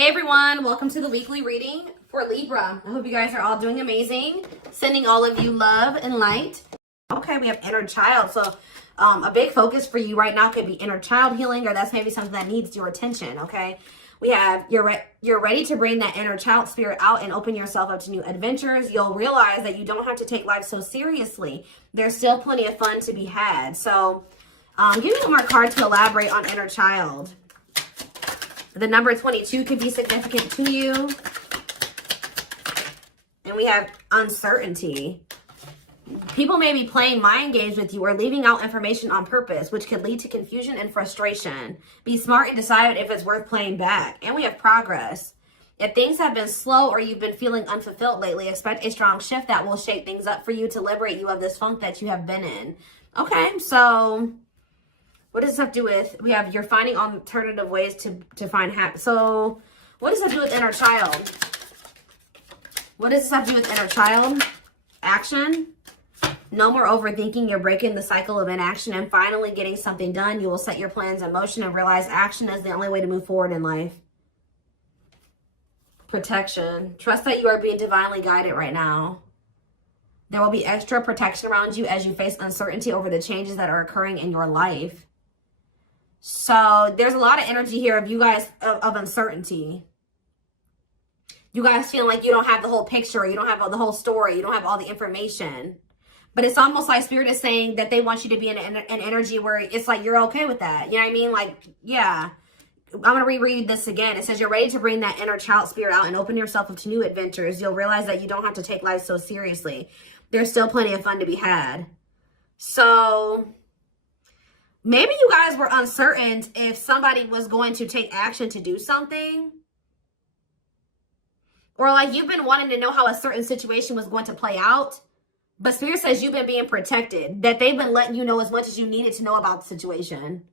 Hey everyone, welcome to the weekly reading for Libra. I hope you guys are all doing amazing. Sending all of you love and light. Okay, we have inner child. So a big focus for you right now could be inner child healing, or that's maybe something that needs your attention, okay? We have you're ready to bring that inner child spirit out and open yourself up to new adventures. You'll realize that you don't have to take life so seriously. There's still plenty of fun to be had. So give me one more card to elaborate on inner child. The number 22 could be significant to you. And we have uncertainty. People may be playing mind games with you or leaving out information on purpose, which could lead to confusion and frustration. Be smart and decide if it's worth playing back. And we have progress. If things have been slow or you've been feeling unfulfilled lately, expect a strong shift that will shake things up for you to liberate you of this funk that you have been in. Okay, so what does this have to do with? We have you're finding alternative ways to find happiness. So what does that do with inner child? What does this have to do with inner child? Action. No more overthinking. You're breaking the cycle of inaction and finally getting something done. You will set your plans in motion and realize action is the only way to move forward in life. Protection. Trust that you are being divinely guided right now. There will be extra protection around you as you face uncertainty over the changes that are occurring in your life. So there's a lot of energy here of you guys of uncertainty. You guys feeling like you don't have the whole picture. You don't have the whole story. You don't have all the information. But it's almost like Spirit is saying that they want you to be in an energy where it's like you're okay with that. You know what I mean? Like, yeah. I'm going to reread this again. It says you're ready to bring that inner child spirit out and open yourself up to new adventures. You'll realize that you don't have to take life so seriously. There's still plenty of fun to be had. So maybe you guys were uncertain if somebody was going to take action to do something. Or like you've been wanting to know how a certain situation was going to play out. But Spirit says you've been being protected. That they've been letting you know as much as you needed to know about the situation.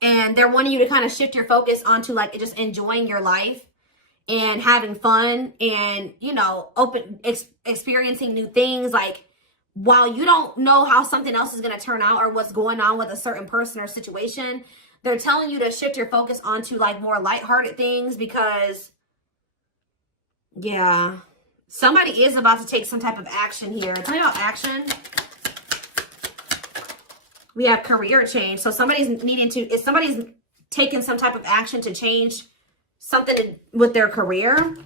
And they're wanting you to kind of shift your focus onto like just enjoying your life. And having fun. And, you know, experiencing new things. Like, while you don't know how something else is going to turn out or what's going on with a certain person or situation, they're telling you to shift your focus onto like more lighthearted things because, yeah, somebody is about to take some type of action here. Tell me about action. We have career change. So somebody's taking some type of action to change something with their career.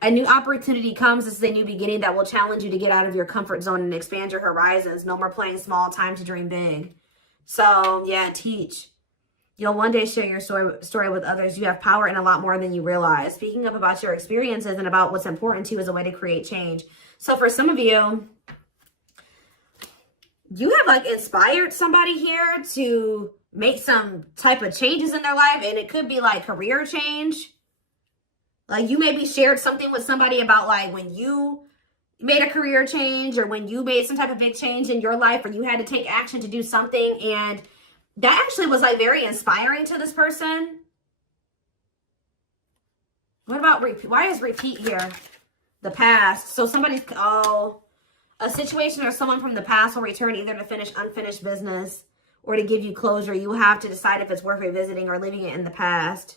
A new opportunity comes. This is a new beginning that will challenge you to get out of your comfort zone and expand your horizons. No more playing small, time to dream big. So, yeah, teach. You'll one day share your story with others. You have power in a lot more than you realize. Speaking up about your experiences and about what's important to you is a way to create change. So for some of you, you have like inspired somebody here to make some type of changes in their life. And it could be like career change. Like you maybe shared something with somebody about like when you made a career change or when you made some type of big change in your life or you had to take action to do something. And that actually was like very inspiring to this person. What about repeat? Why is repeat here? The past. So somebody's, a situation or someone from the past will return either to finish unfinished business or to give you closure. You have to decide if it's worth revisiting or leaving it in the past.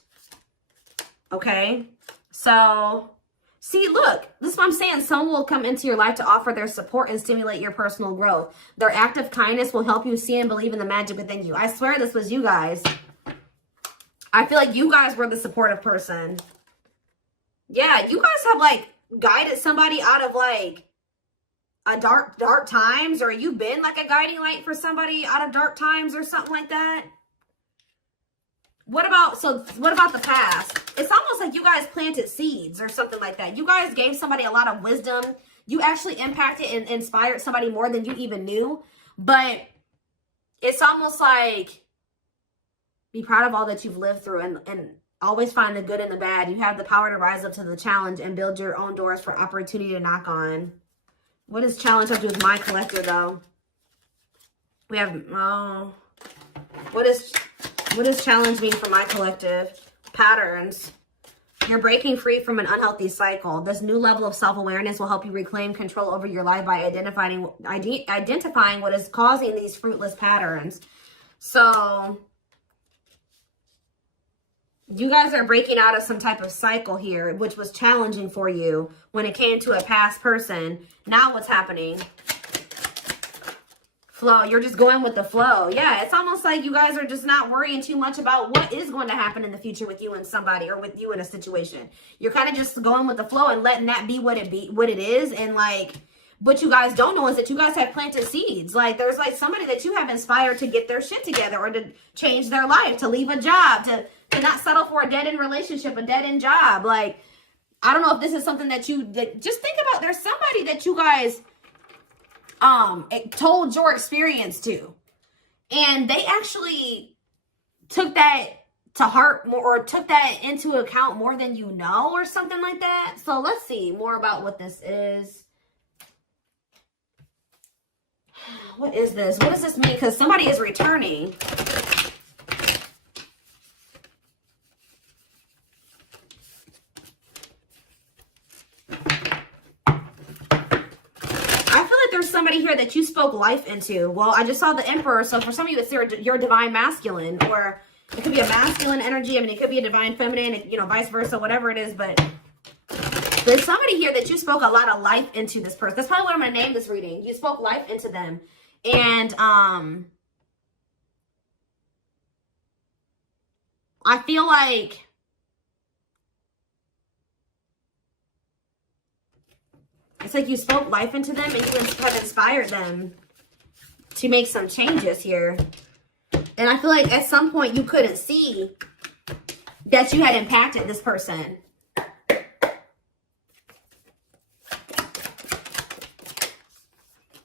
Okay. So, see, look, this is what I'm saying. Someone will come into your life to offer their support and stimulate your personal growth. Their act of kindness will help you see and believe in the magic within you. I swear this was you guys. I feel like you guys were the supportive person. Yeah, you guys have, like, guided somebody out of, like, a dark times. Or you've been, like, a guiding light for somebody out of dark times or something like that. What about the past? It's almost like you guys planted seeds or something like that. You guys gave somebody a lot of wisdom. You actually impacted and inspired somebody more than you even knew. But it's almost like be proud of all that you've lived through and always find the good and the bad. You have the power to rise up to the challenge and build your own doors for opportunity to knock on. What does challenge have to do with my collector, though? We have, what does challenge mean for my collective? Patterns. You're breaking free from an unhealthy cycle. This new level of self-awareness will help you reclaim control over your life by identifying what is causing these fruitless patterns. So You guys are breaking out of some type of cycle here, which was challenging for you when it came to a past person. Now what's happening? Flow. You're just going with the flow. Yeah, it's almost like you guys are just not worrying too much about what is going to happen in the future with you and somebody, or with you in a situation. You're kind of just going with the flow and letting that be what it is. And like, what you guys don't know is that you guys have planted seeds. Like, there's like somebody that you have inspired to get their shit together, or to change their life, to leave a job, to not settle for a dead-end relationship, a dead-end job. Like, I don't know if this is something that just think about. There's somebody that you guys told your experience to, and they actually took that to heart more, or took that into account more than you know, or something like that. So let's see more about what this is. What is this? What does this mean? Because somebody is returning. Somebody here that you spoke life into. Well, I just saw the Emperor, so for some of you, it's your divine masculine, or it could be a masculine energy. I mean, it could be a divine feminine, you know, vice versa, whatever it is. But there's somebody here that you spoke a lot of life into this person. That's probably what I'm going to name this reading. You spoke life into them. And I feel like it's like you spoke life into them, and you have inspired them to make some changes here. And I feel like at some point you couldn't see that you had impacted this person.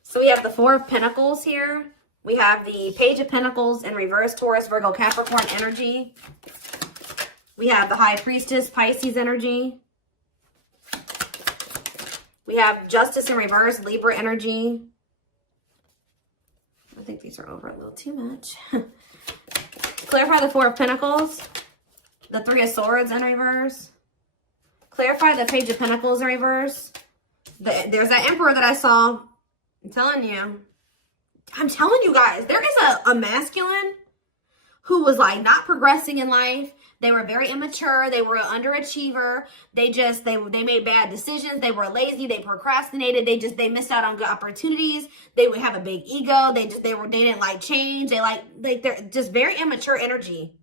So we have the Four of Pentacles here. We have the Page of Pentacles in reverse, Taurus, Virgo, Capricorn energy. We have the High Priestess, Pisces energy. We have Justice in reverse, Libra energy. I think these are over a little too much. Clarify the Four of Pentacles. The Three of Swords in reverse. Clarify the Page of Pentacles in reverse. There's that Emperor that I saw. I'm telling you guys, there is a masculine who was like not progressing in life. They were very immature. They were an underachiever. They made bad decisions. They were lazy. They procrastinated. They missed out on good opportunities. They would have a big ego. They didn't like change. They're just very immature energy.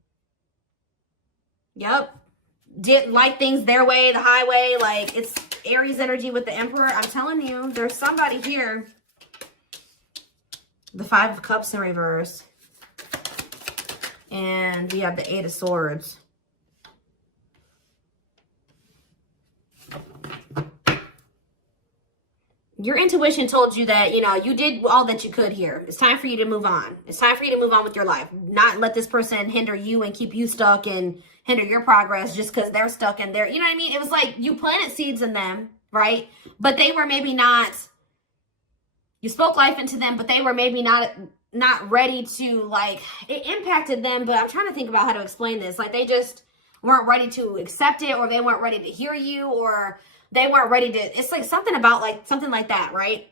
Yep. Didn't like things their way, the highway. Like, it's Aries energy with the Emperor. I'm telling you, there's somebody here. The Five of Cups in reverse. And we have the Eight of Swords. Your intuition told you that, you know, you did all that you could here. It's time for you to move on. It's time for you to move on with your life. Not let this person hinder you and keep you stuck and hinder your progress just because they're stuck in there. You know what I mean? It was like you planted seeds in them, right? But they were maybe not, you spoke life into them, but they were maybe not ready to, like, it impacted them. But I'm trying to think about how to explain this. Like, they just weren't ready to accept it, or they weren't ready to hear you, or they weren't ready to, it's like something about like, something like that, right?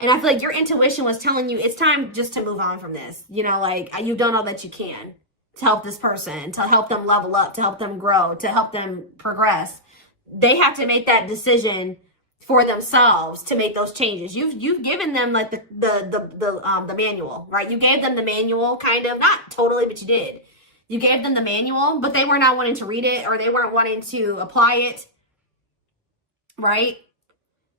And I feel like your intuition was telling you it's time just to move on from this. You know, like, you've done all that you can to help this person, to help them level up, to help them grow, to help them progress. They have to make that decision for themselves to make those changes. You've given them like the manual, right? You gave them the manual, kind of, not totally, but you did. You gave them the manual, but they were not wanting to read it, or they weren't wanting to apply it, right?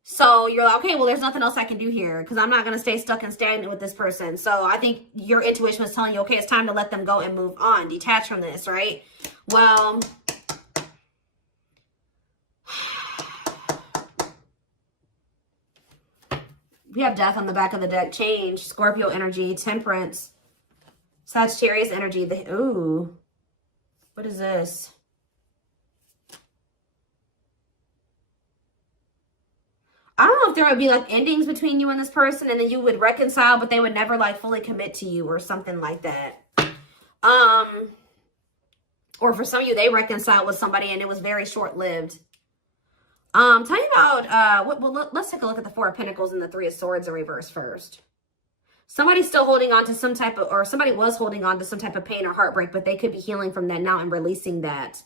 So you're like, okay, well, there's nothing else I can do here because I'm not going to stay stuck and stagnant with this person. So I think your intuition was telling you, okay, it's time to let them go and move on, detach from this, right? Well, we have Death on the back of the deck. Change, Scorpio energy, Temperance, Sagittarius energy. Ooh, what is this? I don't know if there would be like endings between you and this person, and then you would reconcile, but they would never like fully commit to you or something like that. Or for some of you, they reconciled with somebody and it was very short-lived. Tell me about, let's take a look at the Four of Pentacles and the Three of Swords in reverse first. Somebody's still holding on to some type of, or somebody was holding on to some type of pain or heartbreak, but they could be healing from that now and releasing that.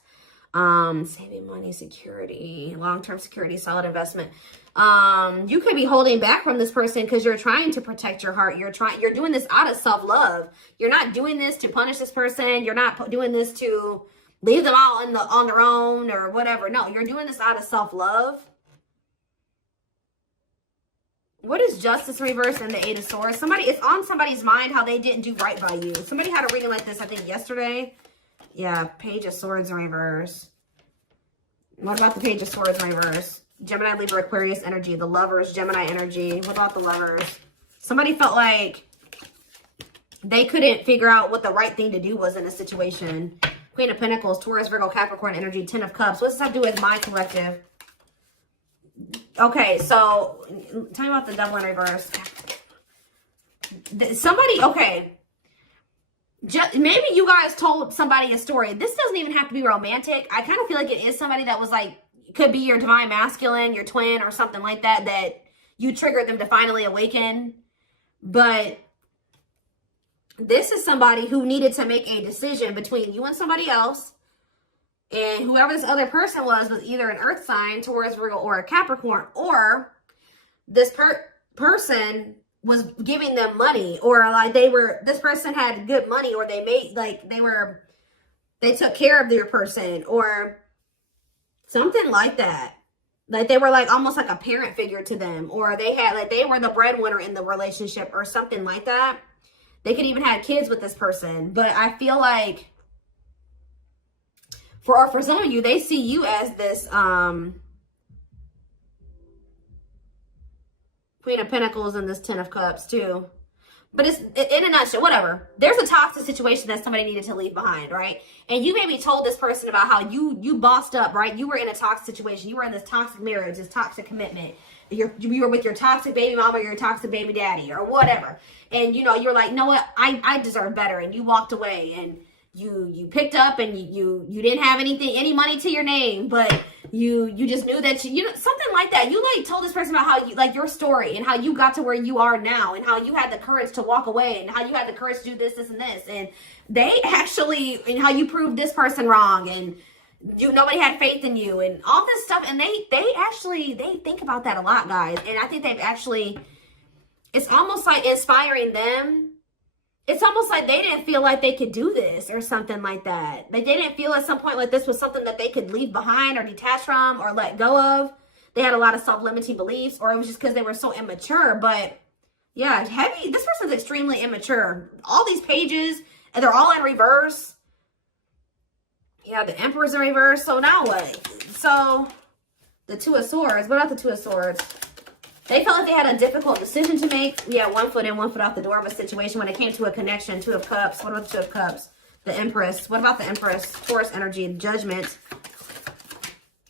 Saving money, security, long-term security, solid investment. You could be holding back from this person because you're trying to protect your heart. You're doing this out of self-love. You're not doing this to punish this person. You're not doing this to leave them all on their own or whatever. No, you're doing this out of self-love. What is Justice reverse and the Eight of Swords? It's on somebody's mind how they didn't do right by you. Somebody had a reading like this, I think, yesterday. Yeah, Page of Swords in reverse. What about the Page of Swords in reverse? Gemini, Libra, Aquarius energy. The Lovers, Gemini energy. What about the Lovers? Somebody felt like they couldn't figure out what the right thing to do was in a situation. Queen of Pentacles, Taurus, Virgo, Capricorn energy. Ten of Cups. What does this have to do with my collective? Okay, so tell me about the Devil in reverse. Okay. Maybe you guys told somebody a story. This doesn't even have to be romantic. I kind of feel like it is somebody that was like, could be your divine masculine, your twin, or something like that, that you triggered them to finally awaken. But this is somebody who needed to make a decision between you and somebody else. And whoever this other person was either an earth sign, Taurus, Virgo, or a Capricorn, or this person was giving them money, or like this person had good money, or they took care of their person, or something like that. Like they were like almost like a parent figure to them, or they were the breadwinner in the relationship or something like that. They could even have kids with this person. But I feel like for some of you, they see you as this Queen of Pentacles and this Ten of Cups too. But it's in a nutshell, whatever. There's a toxic situation that somebody needed to leave behind, right? And you maybe told this person about how you bossed up, right? You were in a toxic situation. You were in this toxic marriage, this toxic commitment. You were with your toxic baby mama or your toxic baby daddy or whatever. And, you're like, you know what? I deserve better. And you walked away and you picked up and you didn't have any money to your name, but you just knew that something like that. You like told this person about how you like your story and how you got to where you are now and how you had the courage to walk away and how you had the courage to do this and this, and and how you proved this person wrong and nobody had faith in you and all this stuff. And they think about that a lot, guys. And I think it's almost like inspiring them. It's almost like they didn't feel like they could do this or something like that. They didn't feel at some point like this was something that they could leave behind or detach from or let go of. They had a lot of self-limiting beliefs, or it was just because they were so immature. But yeah, this person's extremely immature. All these pages, and they're all in reverse. Yeah, the Emperor's in reverse. So now what? So the Two of Swords. What about the Two of Swords? They felt like they had a difficult decision to make. Yeah, 1 foot in, 1 foot out the door of a situation when it came to a connection. Two of Cups. What about the Two of Cups? The Empress. What about the Empress? Taurus energy, Judgment.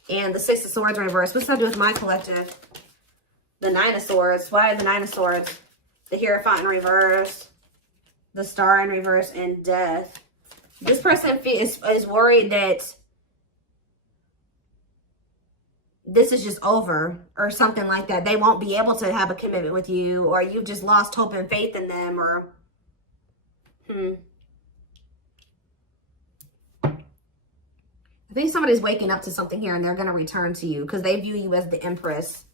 And the Six of Swords in reverse. What's that do with my collective? The Nine of Swords. Why the Nine of Swords? The Hierophant in reverse. The Star in reverse. And Death. This person is worried that this is just over or something like that. They won't be able to have a commitment with you, or you've just lost hope and faith in them, or I think somebody's waking up to something here and they're going to return to you because they view you as the Empress.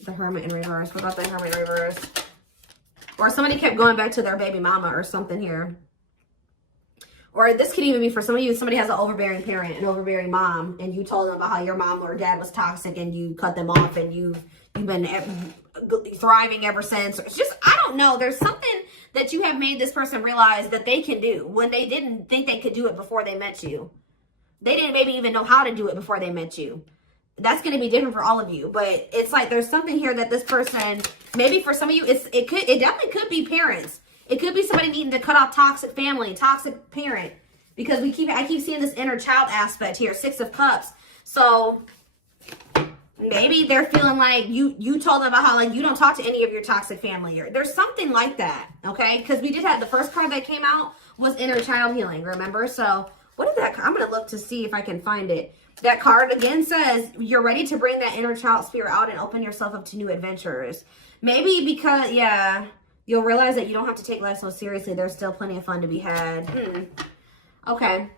The Hermit in reverse. What about the Hermit in reverse? Or somebody kept going back to their baby mama or something here. Or this could even be for some of you, somebody has an overbearing parent, an overbearing mom, and you told them about how your mom or dad was toxic and you cut them off and you've been thriving ever since. It's just, I don't know. There's something that you have made this person realize that they can do when they didn't think they could do it before they met you. They didn't maybe even know how to do it before they met you. That's going to be different for all of you. But it's like there's something here that this person, maybe for some of you, it definitely could be parents. It could be somebody needing to cut off toxic family, toxic parent, because I keep seeing this inner child aspect here, Six of Cups. So maybe they're feeling like you told them about how like you don't talk to any of your toxic family. Or there's something like that, okay? Because we did have the first card that came out was inner child healing, remember? So What is that? I'm going to look to see if I can find it. That card again says you're ready to bring that inner child spirit out and open yourself up to new adventures. Maybe because, yeah, you'll realize that you don't have to take life so seriously. There's still plenty of fun to be had. Okay.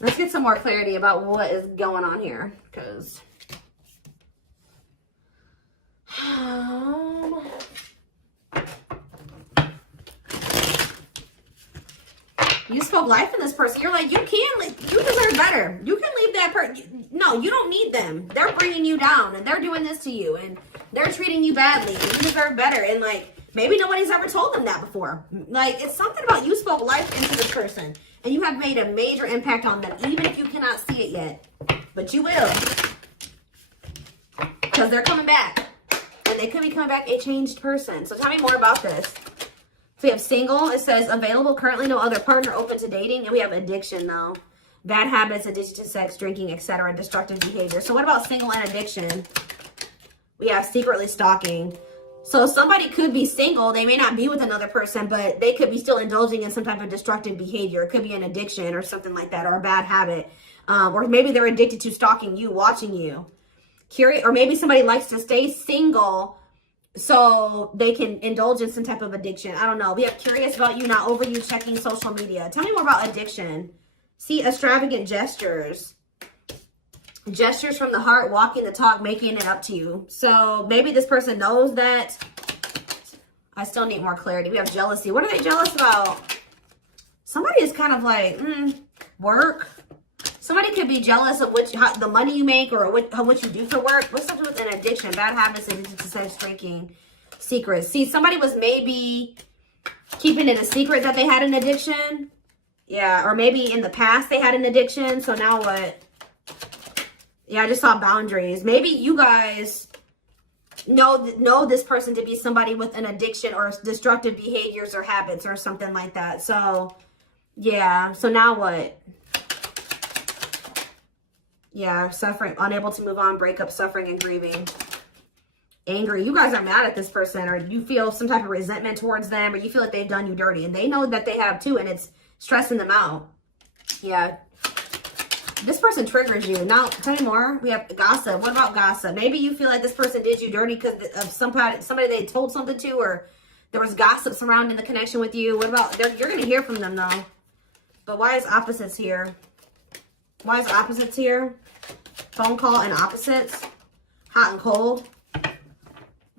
Let's get some more clarity about what is going on here. Because... you spoke life in this person. You're like, you deserve better. You can leave that person. No, you don't need them. They're bringing you down and they're doing this to you and they're treating you badly. And you deserve better. And like, maybe nobody's ever told them that before. Like, it's something about you spoke life into this person and you have made a major impact on them, even if you cannot see it yet. But you will. Because they're coming back. And they could be coming back a changed person. So tell me more about this. So we have single. It says available, currently no other partner, open to dating. And we have addiction though. Bad habits, addiction to sex, drinking, etc. Destructive behavior. So what about single and addiction? We have secretly stalking. So somebody could be single. They may not be with another person, but they could be still indulging in some type of destructive behavior. It could be an addiction or something like that, or a bad habit. Or maybe they're addicted to stalking you, watching you. Curious, or maybe somebody likes to stay single so they can indulge in some type of addiction. I don't know. We have curious about you, not over you, checking social media. Tell me more about addiction. See, extravagant gestures. Gestures from the heart, walking the talk, making it up to you. So maybe this person knows that. I still need more clarity. We have jealousy. What are they jealous about? Somebody is kind of like, work. Somebody could be jealous of the money you make or what you do for work. What's something with an addiction? Bad habits, addicted to sex, drinking, secrets. See, somebody was maybe keeping it a secret that they had an addiction. Yeah, or maybe in the past they had an addiction. So now what? Yeah, I just saw boundaries. Maybe you guys know this person to be somebody with an addiction or destructive behaviors or habits or something like that. So, yeah. So now what? Yeah, suffering, unable to move on, breakup, suffering, and grieving. Angry. You guys are mad at this person, or you feel some type of resentment towards them, or you feel like they've done you dirty, and they know that they have too, and it's stressing them out. Yeah. This person triggers you. Now, tell me more. We have gossip. What about gossip? Maybe you feel like this person did you dirty because of somebody they told something to, or there was gossip surrounding the connection with you. What about, you're going to hear from them, though. But why is opposites here? Why is opposites here? Phone call and opposites. Hot and cold.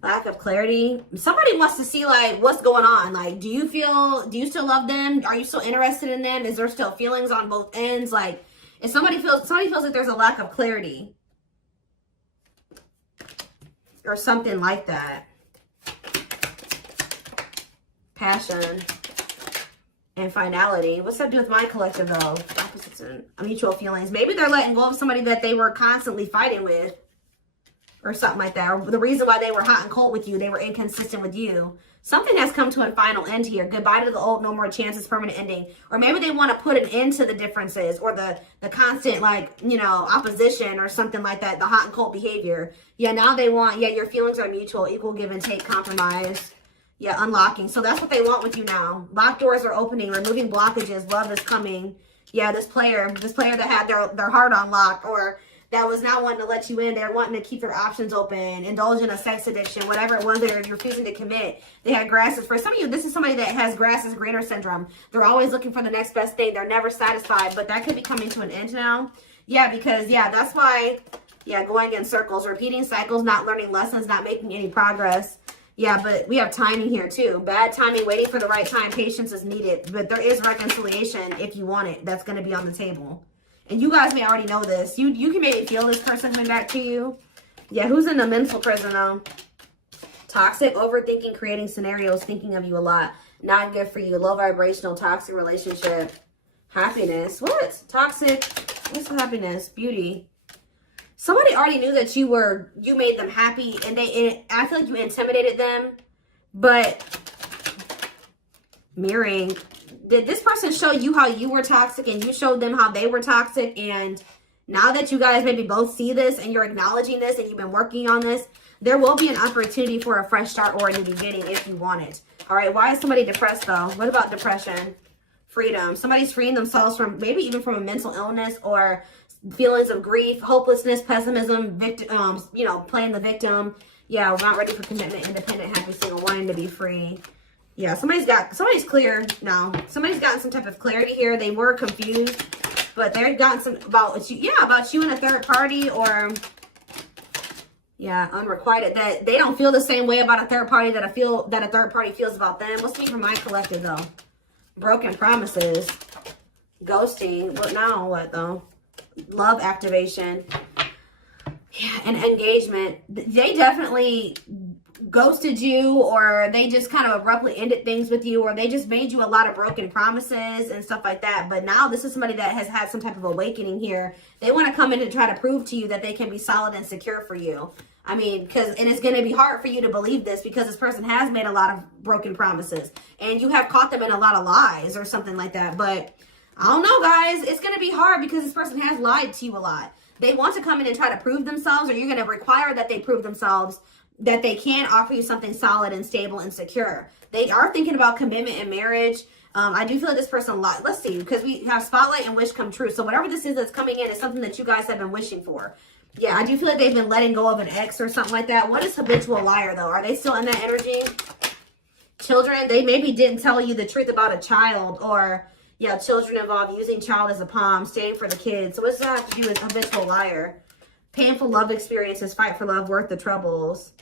Lack of clarity. Somebody wants to see, like, what's going on. Like, do you still love them? Are you still interested in them? Is there still feelings on both ends? Like, if somebody feels like there's a lack of clarity. Or something like that. Passion. And finality. What's that do with my collective, though? Opposites and mutual feelings. Maybe they're letting go of somebody that they were constantly fighting with. Or something like that. Or the reason why they were hot and cold with you. They were inconsistent with you. Something has come to a final end here. Goodbye to the old, no more chances, permanent ending. Or maybe they want to put an end to the differences. Or the constant, like, you know, opposition or something like that. The hot and cold behavior. Yeah, now they want, yeah, your feelings are mutual. Equal give and take, compromise. Yeah, unlocking. So that's what they want with you now. Locked doors are opening, removing blockages. Love is coming. Yeah, this player that had their heart on lock, or that was not wanting to let you in. They're wanting to keep their options open, indulge in a sex addiction, whatever it was they're refusing to commit. They had grasses. For some of you, this is somebody that has grass is greener syndrome. They're always looking for the next best thing. They're never satisfied, but that could be coming to an end now. Yeah, because, yeah, that's why, yeah, going in circles, repeating cycles, not learning lessons, not making any progress. Yeah, but we have timing here too. Bad timing, waiting for the right time. Patience is needed. But there is reconciliation if you want it. That's going to be on the table. And you guys may already know this. You can maybe feel this person coming back to you. Yeah, who's in a mental prison though? Toxic, overthinking, creating scenarios, thinking of you a lot. Not good for you. Low vibrational, toxic relationship. Happiness. What? Toxic. What's happiness? Beauty. Somebody already knew that you made them happy, and I feel like you intimidated them. But mirroring, did this person show you how you were toxic and you showed them how they were toxic? And now that you guys maybe both see this and you're acknowledging this and you've been working on this, there will be an opportunity for a fresh start or a new beginning if you want it. All right, why is somebody depressed though? What about depression? Freedom. Somebody's freeing themselves from maybe even from a mental illness or feelings of grief, hopelessness, pessimism, victim, you know, playing the victim. Yeah, we're not ready for commitment, independent, happy, single, wanting to be free. Yeah, somebody's clear now. Somebody's gotten some type of clarity here. They were confused, but they've gotten some about you and a third party, or yeah, unrequited, that they don't feel the same way about a third party that a third party feels about them. What's me for my collective though? Broken promises, ghosting. What now? What though? Love activation. Yeah, and engagement. They definitely ghosted you, or they just kind of abruptly ended things with you, or they just made you a lot of broken promises and stuff like that. But now this is somebody that has had some type of awakening here. They want to come in and try to prove to you that they can be solid and secure for you. I mean, and it's going to be hard for you to believe this because this person has made a lot of broken promises and you have caught them in a lot of lies or something like that. But I don't know, guys. It's going to be hard because this person has lied to you a lot. They want to come in and try to prove themselves, or you're going to require that they prove themselves that they can offer you something solid and stable and secure. They are thinking about commitment and marriage. I do feel like this person, let's see, because we have spotlight and wish come true. So whatever this is that's coming in is something that you guys have been wishing for. Yeah, I do feel like they've been letting go of an ex or something like that. What is habitual liar, though? Are they still in that energy? Children, they maybe didn't tell you the truth about a child, or yeah, children involved, using child as a palm, staying for the kids. So what's that have to do with habitual liar? Painful love experiences, fight for love, worth the troubles.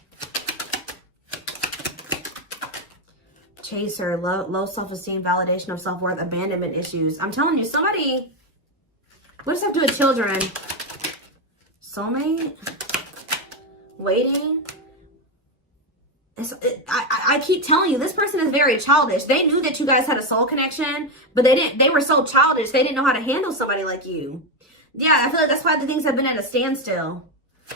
Chaser, low self-esteem, validation of self-worth, abandonment issues. I'm telling you, somebody, what does that have to do with children? Soulmate? Waiting? I keep telling you, this person is very childish. They knew that you guys had a soul connection, but they were so childish, they didn't know how to handle somebody like you. Yeah, I feel like that's why the things have been at a standstill.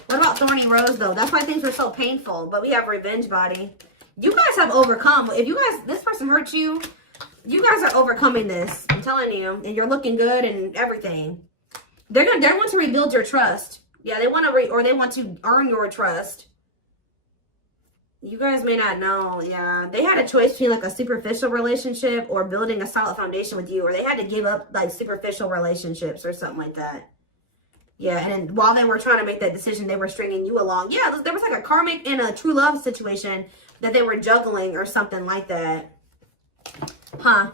What about Thorny Rose, though? That's why things were so painful, but we have Revenge Body. You guys have overcome. If you guys, this person hurt you, you guys are overcoming this. I'm telling you, and you're looking good and everything. They want to rebuild your trust. Yeah, they want to they want to earn your trust. You guys may not know. Yeah, they had a choice between like a superficial relationship or building a solid foundation with you, or they had to give up like superficial relationships or something like that. Yeah, and then while they were trying to make that decision, they were stringing you along. Yeah, there was like a karmic and a true love situation that they were juggling or something like that. Huh.